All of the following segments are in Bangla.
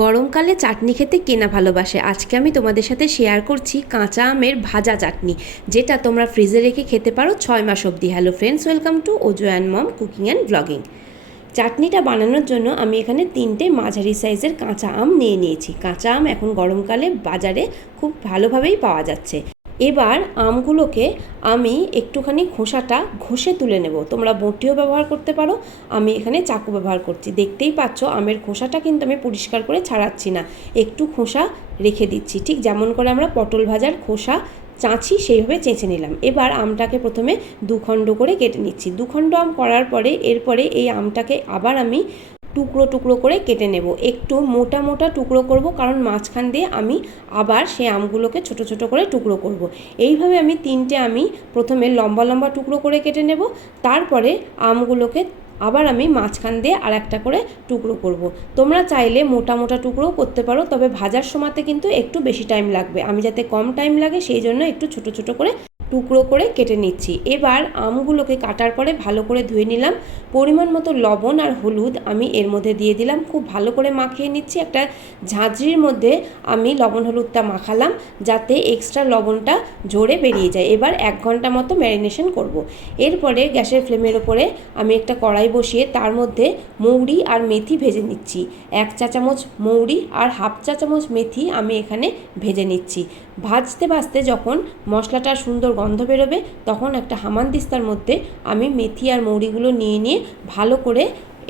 গরমকালে চাটনি খেতে কে না ভালোবাসে। আজকে আমি তোমাদের সাথে শেয়ার করছি কাঁচা আমের ভাজা চাটনি, যেটা তোমরা ফ্রিজে রেখে খেতে পারো 6 মাস অবধি। Hello friends, welcome to Ojo and mom cooking and blogging. চাটনিটা বানানোর জন্য আমি এখানে 3টে মাঝারি সাইজের কাঁচা আম নিয়ে নিয়েছি। কাঁচা আম এখন গরমকালে বাজারে খুব ভালোভাবেই পাওয়া যাচ্ছে। এবার আমগুলোকে আমি একটুখানি খোসাটা ঘষে তুলে নেব। তোমরা বটিও ব্যবহার করতে পারো, আমি এখানে চাকু ব্যবহার করছি। দেখতেই পাচ্ছ আমের খোসাটা কিন্তু আমি পরিষ্কার করে ছাড়াচ্ছি না, একটু খোসা রেখে দিচ্ছি, ঠিক যেমন করে আমরা পটল ভাজার খোসা চাঁচি সেইভাবে চেঁচে নিলাম। এবার আমটাকে প্রথমে 2 খণ্ড করে কেটে নিচ্ছি। 2 খণ্ড আম করার পরে এরপরে এই আমটাকে আবার আমি টুকরো টুকরো করে কেটে নেব। একটু মোটা মোটা টুকরো করব, কারণ মাঝখান দিয়ে আমি আবার সেই আমগুলোকে ছোট ছোট করে টুকরো করব। এইভাবে আমি 3টে আমি প্রথমে লম্বা লম্বা টুকরো করে কেটে নেব, তারপরে আমগুলোকে আবার আমি মাঝখান দিয়ে আর একটা করে টুকরো করব। তোমরা চাইলে মোটা মোটা টুকরোও করতে পারো, তবে ভাজার সময়তে কিন্তু একটু বেশি টাইম লাগবে। আমি যাতে কম টাইম লাগে সেই জন্য একটু ছোট ছোট করে টুকরো করে কেটে নিচ্ছি। এবার আমগুলোকে কাটার পরে ভালো করে ধুয়ে নিলাম। পরিমাণ মতো লবণ আর হলুদ আমি এর মধ্যে দিয়ে দিলাম, খুব ভালো করে মাখিয়ে নিচ্ছি। একটা ঝাঁঝরির মধ্যে আমি লবণ হলুদটা মাখালাম, যাতে এক্সট্রা লবণটা ঝরে বেরিয়ে যায়। এবার 1 ঘন্টা মতো ম্যারিনেশন করব। এরপরে গ্যাসের ফ্লেমের ওপরে আমি একটা কড়াই বসিয়ে তার মধ্যে মৌরি আর মেথি ভেজে নিচ্ছি। 1 চা চামচ মৌরি আর হাফ চা চামচ মেথি আমি এখানে ভেজে নিচ্ছি। ভাজতে ভাজতে যখন মশলাটা সুন্দর গন্ধ বেরোবে, তখন একটা হামানদিস্তার মধ্যে আমি মেথি আর মৌরিগুলো নিয়ে ভালো করে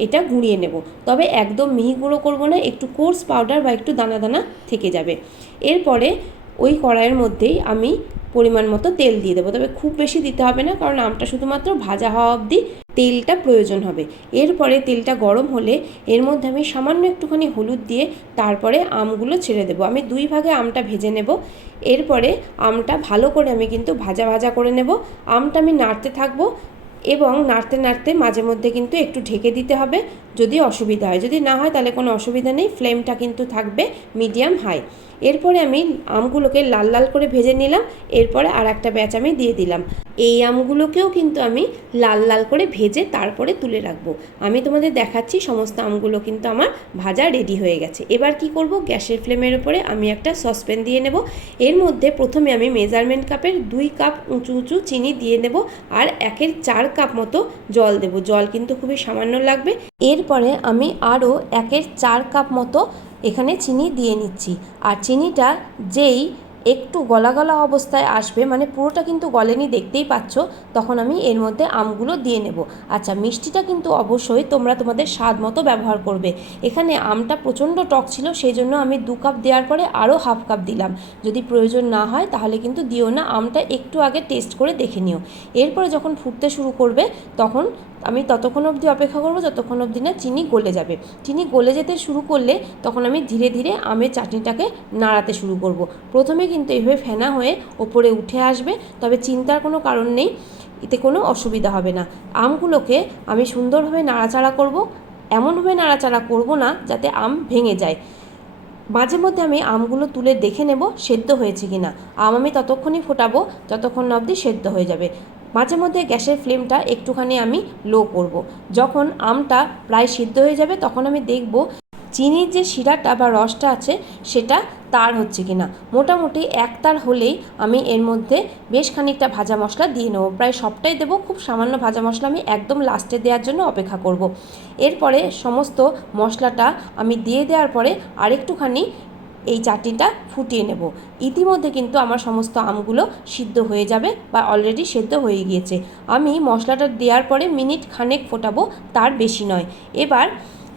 এটা গুঁড়িয়ে নেব। তবে একদম মিহি গুঁড়ো করবো না, একটু কোর্স পাউডার বা একটু দানা দানা থেকে যাবে। এরপরে ওই কড়াইয়ের মধ্যেই আমি পরিমাণ মতো তেল দিয়ে দেবো, তবে খুব বেশি দিতে হবে না, কারণ আমটা শুধুমাত্র ভাজা হওয়া অবধি তেলটা প্রয়োজন হবে। এরপরে তেলটা গরম হলে এর মধ্যে আমি সামান্য একটুখানি হলুদ দিয়ে তারপরে আমগুলো ছেড়ে দেবো। আমি 2 ভাগে আমটা ভেজে নেব। এরপরে আমটা ভালো করে আমি কিন্তু ভাজা ভাজা করে নেব। আমটা আমি নাড়তে থাকবো এবং নাড়তে নাড়তে মাঝে মধ্যে কিন্তু একটু ঢেকে দিতে হবে যদি অসুবিধা হয়। যদি না হয় তাহলে কোনো অসুবিধা নেই, ফ্লেমটা কিন্তু থাকবে মিডিয়াম হাই। এরপরে আমি আমগুলোকে লাল লাল করে ভেজে নিলাম। এরপরে আর একটা ব্যাচ আমি দিয়ে দিলাম। এই আমগুলোকেও কিন্তু আমি লাল লাল করে ভেজে তারপরে তুলে রাখবো। আমি তোমাদের দেখাচ্ছি সমস্ত আমগুলো কিন্তু আমার ভাজা রেডি হয়ে গেছে। এবার কি করব, গ্যাসের ফ্লেমের উপরে আমি একটা সসপ্যান দিয়ে নেব। এর মধ্যে প্রথমে আমি মেজারমেন্ট কাপের 2 কাপ উঁচু উঁচু চিনি দিয়ে নেব আর 1/4 কাপ মতো জল দেব। জল কিন্তু খুবই সামান্য লাগবে। এরপরে আমি আরও 1/4 কাপ মতো এখানে চিনি দিয়ে নিচ্ছি। আর চিনিটা যেই একটু গলা গলা অবস্থায় আসবে, মানে পুরোটা কিন্তু গলেনি, দেখতেই পাচ্ছ, তখন আমি এর মধ্যে আমগুলো দিয়ে নেব। আচ্ছা, মিষ্টিটা কিন্তু অবশ্যই তোমরা তোমাদের স্বাদ মতো ব্যবহার করবে। এখানে আমটা প্রচণ্ড টক ছিল, সেই জন্য আমি 2 কাপ দেওয়ার পরে আরও হাফ কাপ দিলাম। যদি প্রয়োজন না হয় তাহলে কিন্তু দিও না, আমটা একটু আগে টেস্ট করে দেখে নিও। এরপরে যখন ফুটতে শুরু করবে তখন আমি ততক্ষণ অবধি অপেক্ষা করব যতক্ষণ অবধি না চিনি গলে যাবে। চিনি গলে যেতে শুরু করলে তখন আমি ধীরে ধীরে আমের চাটনিটাকে নাড়াতে শুরু করব। প্রথমে কিন্তু এইভাবে ফেনা হয়ে ওপরে উঠে আসবে, তবে চিন্তার কোনো কারণ নেই, এতে কোনো অসুবিধা হবে না। আমগুলোকে আমি সুন্দরভাবে নাড়াচাড়া করব, এমনভাবে নাড়াচাড়া করব না যাতে আম ভেঙে যায়। মাঝে মধ্যে আমি আমগুলো তুলে দেখে নেব সেদ্ধ হয়েছে কি না। আম আমি ততক্ষণই ফোটাবো যতক্ষণ না অবধি সেদ্ধ হয়ে যাবে। মাঝে মধ্যে গ্যাসের ফ্লেমটা একটুখানি আমি লো করব। যখন আমটা প্রায় সিদ্ধ হয়ে যাবে তখন আমি দেখব চিনির যে শিরাটা বা রসটা আছে সেটা তার হচ্ছে কিনা। মোটামুটি 1 তার হলেই আমি এর মধ্যে বেশ খানিকটা ভাজা মশলা দিয়ে নেব। প্রায় সবটাই দেবো, খুব সামান্য ভাজা মশলা আমি একদম লাস্টে দেওয়ার জন্য অপেক্ষা করব। এরপরে সমস্ত মশলাটা আমি দিয়ে দেওয়ার পরে আরেকটুখানি এই চাটনিটা ফুটিয়ে নেব। ইতিমধ্যে কিন্তু আমার সমস্ত আমগুলো সিদ্ধ হয়ে যাবে বা অলরেডি সেদ্ধ হয়ে গিয়েছে। আমি মশলাটা দেওয়ার পরে মিনিট খানেক ফোটাবো, তার বেশি নয়। এবার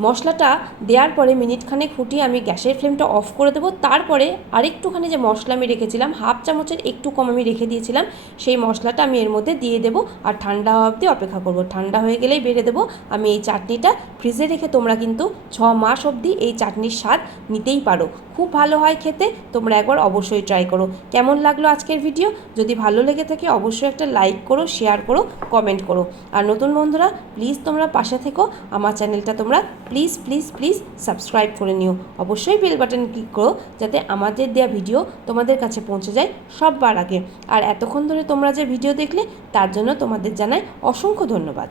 মশলাটা দেওয়ার পরে মিনিট খানেক ফুটিয়ে আমি গ্যাসের ফ্লেমটা অফ করে দেবো। তারপরে আরেকটুখানি যে মশলা আমি রেখেছিলাম, হাফ চামচের একটু কম আমি রেখে দিয়েছিলাম, সেই মশলাটা আমি এর মধ্যে দিয়ে দেবো আর ঠান্ডা হওয়া অবধি অপেক্ষা করব। ঠান্ডা হয়ে গেলেই বেড়ে দেবো। আমি এই চাটনিটা ফ্রিজে রেখে তোমরা কিন্তু 6 মাস অবধি এই চাটনির স্বাদ নিতেই পারো। খুব ভালো হয় খেতে, তোমরা একবার অবশ্যই ট্রাই করো। কেমন লাগলো আজকের ভিডিও? যদি ভালো লেগে থাকে অবশ্যই একটা লাইক করো, শেয়ার করো, কমেন্ট করো। আর নতুন বন্ধুরা প্লিজ তোমরা পাশে থেকো, আমার চ্যানেলটা তোমরা প্লিজ প্লিজ প্লিজ সাবস্ক্রাইব করে নিও। অবশ্যই বেল বাটন ক্লিক করো যাতে আমাদের দেওয়া ভিডিও তোমাদের কাছে পৌঁছে যায় সববার আগে। আর এতক্ষণ ধরে তোমরা যে ভিডিও দেখলে তার জন্য তোমাদের জানাই অসংখ্য ধন্যবাদ।